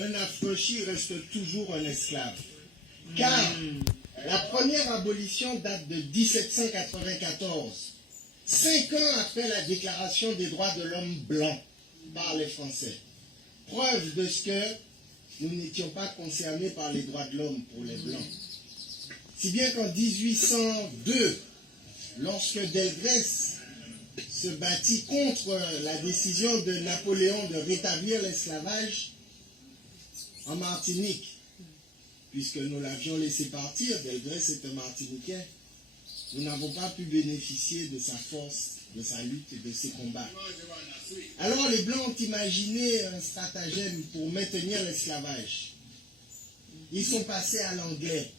un affranchi reste toujours un esclave. Car la première abolition date de 1794, 5 ans après la déclaration des droits de l'homme blanc par les Français. Preuve de ce que nous n'étions pas concernés par les droits de l'homme pour les Blancs. Si bien qu'en 1802, lorsque Delgrès se battit contre la décision de Napoléon de rétablir l'esclavage en Martinique, puisque nous l'avions laissé partir, Delgrès était martiniquais, nous n'avons pas pu bénéficier de sa force, de sa lutte et de ses combats. Alors les Blancs ont imaginé un stratagème pour maintenir l'esclavage. Ils sont passés à l'anglais,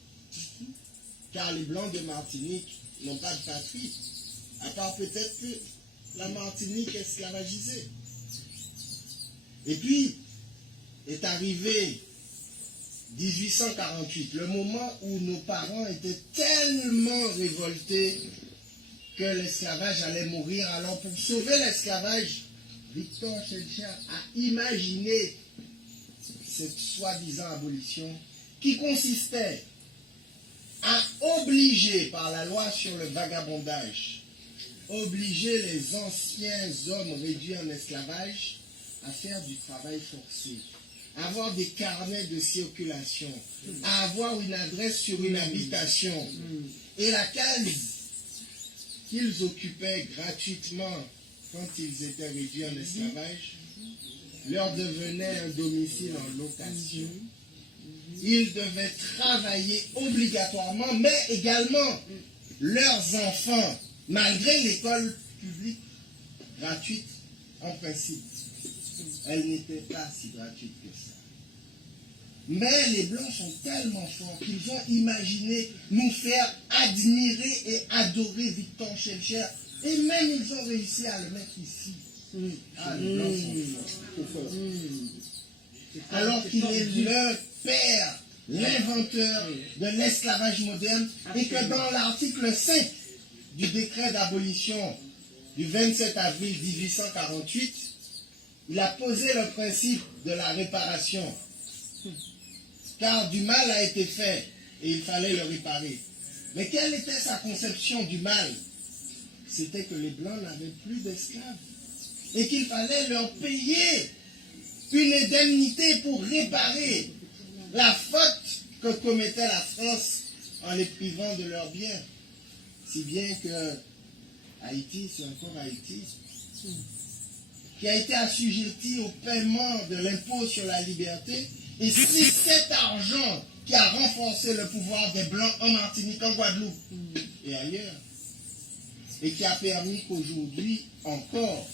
car les Blancs de Martinique n'ont pas de patrie, à part peut-être que la Martinique esclavagisée. Et puis, est arrivé 1848, le moment où nos parents étaient tellement révoltés que l'esclavage allait mourir. Alors pour sauver l'esclavage, Victor Schœlcher a imaginé cette soi-disant abolition qui consistait à obliger par la loi sur le vagabondage, obliger les anciens hommes réduits en esclavage à faire du travail forcé, à avoir des carnets de circulation, à avoir une adresse sur une habitation, et la case qu'ils occupaient gratuitement quand ils étaient réduits en esclavage leur devenait un domicile en location. Ils devaient travailler obligatoirement, mais également leurs enfants, malgré l'école publique gratuite en principe. Elle n'était pas si gratuite que ça. Mais les Blancs sont tellement forts qu'ils ont imaginé nous faire admirer et adorer Victor Schœlcher. Et même ils ont réussi à le mettre ici. Ah, les Blancs sont forts. Alors qu'il est le père, l'inventeur de l'esclavage moderne, et que dans l'article 5 du décret d'abolition du 27 avril 1848, il a posé le principe de la réparation. Car du mal a été fait et il fallait le réparer. Mais quelle était sa conception du mal? C'était que les Blancs n'avaient plus d'esclaves et qu'il fallait leur payer une indemnité pour réparer la faute que commettait la France en les privant de leurs biens. Si bien que Haïti, c'est encore Haïti, qui a été assujetti au paiement de l'impôt sur la liberté. Et c'est cet argent qui a renforcé le pouvoir des Blancs en Martinique, en Guadeloupe et ailleurs. Et qui a permis qu'aujourd'hui encore,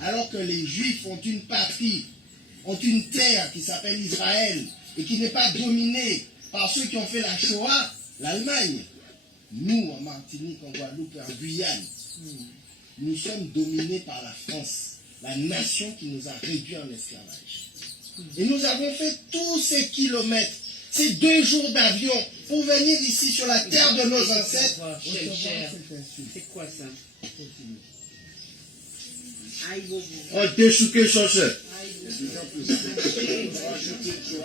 alors que les Juifs ont une patrie, ont une terre qui s'appelle Israël et qui n'est pas dominée par ceux qui ont fait la Shoah, l'Allemagne, nous en Martinique, en Guadeloupe et en Guyane, nous sommes dominés par la France, la nation qui nous a réduits en esclavage. Et nous avons fait tous ces kilomètres, ces 2 jours d'avion pour venir ici sur la terre de nos ancêtres. C'est quoi ça? On déchouqué sur ce.